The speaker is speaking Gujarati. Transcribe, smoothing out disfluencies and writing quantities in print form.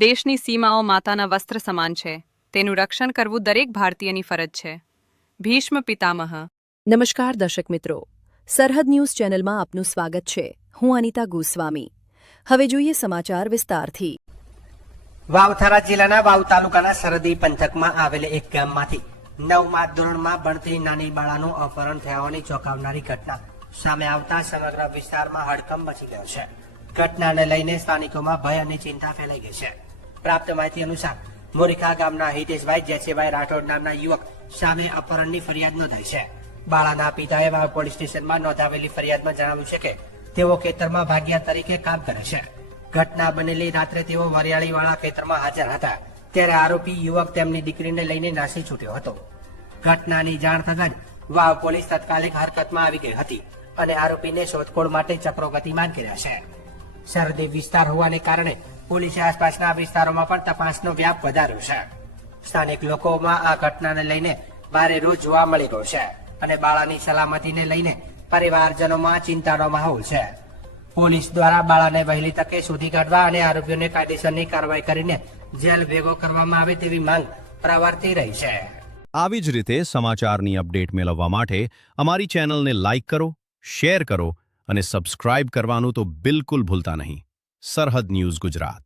દેશની સીમાઓ માતાના વસ્ત્ર સમાન છે. તેનું રક્ષણ કરવું દરેક ભારતીયની ફરજ છે. ભીષ્મ પિતામહ. નમસ્કાર દર્શક મિત્રો, સરહદ ન્યૂઝ ચેનલમાં આપનું સ્વાગત છે. હું અનિતા ગોસ્વામી. હવે જોઈએ સમાચાર વિસ્તારથી. વાવથરા જિલ્લાના વાવ તાલુકાના સરહદી પંથકમાં આવેલ એક ગામમાંથી 9મા ધોરણમાં ભણતી નાની બાળાનું અપહરણ થયા હોવાની ચોંકાવનારી ઘટના સામે આવતા સમગ્ર વિસ્તારમાં હડકંપ મચી ગયો છે. ઘટનાને લઈને સ્થાનિકોમાં ભય અને ચિંતા ફેલાઈ ગઈ છે. પ્રાપ્ત માહિતી અનુસાર મોરીખા ગામના હિતેશભાઈ જેસીભાઈ રાઠોડ નામના યુવક સામે અપહરણની ફરિયાદ નોંધાઈ છે. બાળાના પિતાએ વાવ પોલીસ સ્ટેશનમાં નોંધાવેલી ફરિયાદમાં જણાવ્યું છે કે તેઓ ખેતરમાં ભાગિયા તરીકે કામ કરે છે. ઘટના બનેલી રાત્રે તેઓ વરિયાળીવાળા ખેતરમાં હાજર હતા, ત્યારે આરોપી યુવક તેમની દીકરીને લઈને નાસી છૂટ્યો હતો. ઘટનાની જાણ થતાં જ વાવ પોલીસ તાત્કાલિક હરકતમાં આવી ગઈ હતી અને આરોપીને શોધખોળ માટે ચક્રો ગતિમાન કર્યા છે. સરહદી વિસ્તાર હોવાને કારણે પોલીસે આસપાસના વિસ્તારોમાં પણ તપાસનો વ્યાપ વધાર્યો છે. સ્થાનિક લોકોમાં આ ઘટનાને લઈને ભારે રોષ જોવા મળી રહ્યો છે અને બાળાની સલામતીને લઈને પરિવારજનોમાં ચિંતાનો માહોલ છે. પોલીસ દ્વારા બાળાને વહેલી તકે શોધી કાઢવા અને આરોપીઓને કાયદેસરની કાર્યવાહી કરીને જેલ ભેગો કરવામાં આવે તેવી માંગ પ્રવર્તી રહી છે. આવી જ રીતે સમાચારની અપડેટ મેળવવા માટે અમારી ચેનલને લાઇક કરો, શેર કરો અને સબસ્ક્રાઇબ કરવાનું તો બિલકુલ ભૂલતા નહીં. સરહદ ન્યૂઝ ગુજરાત.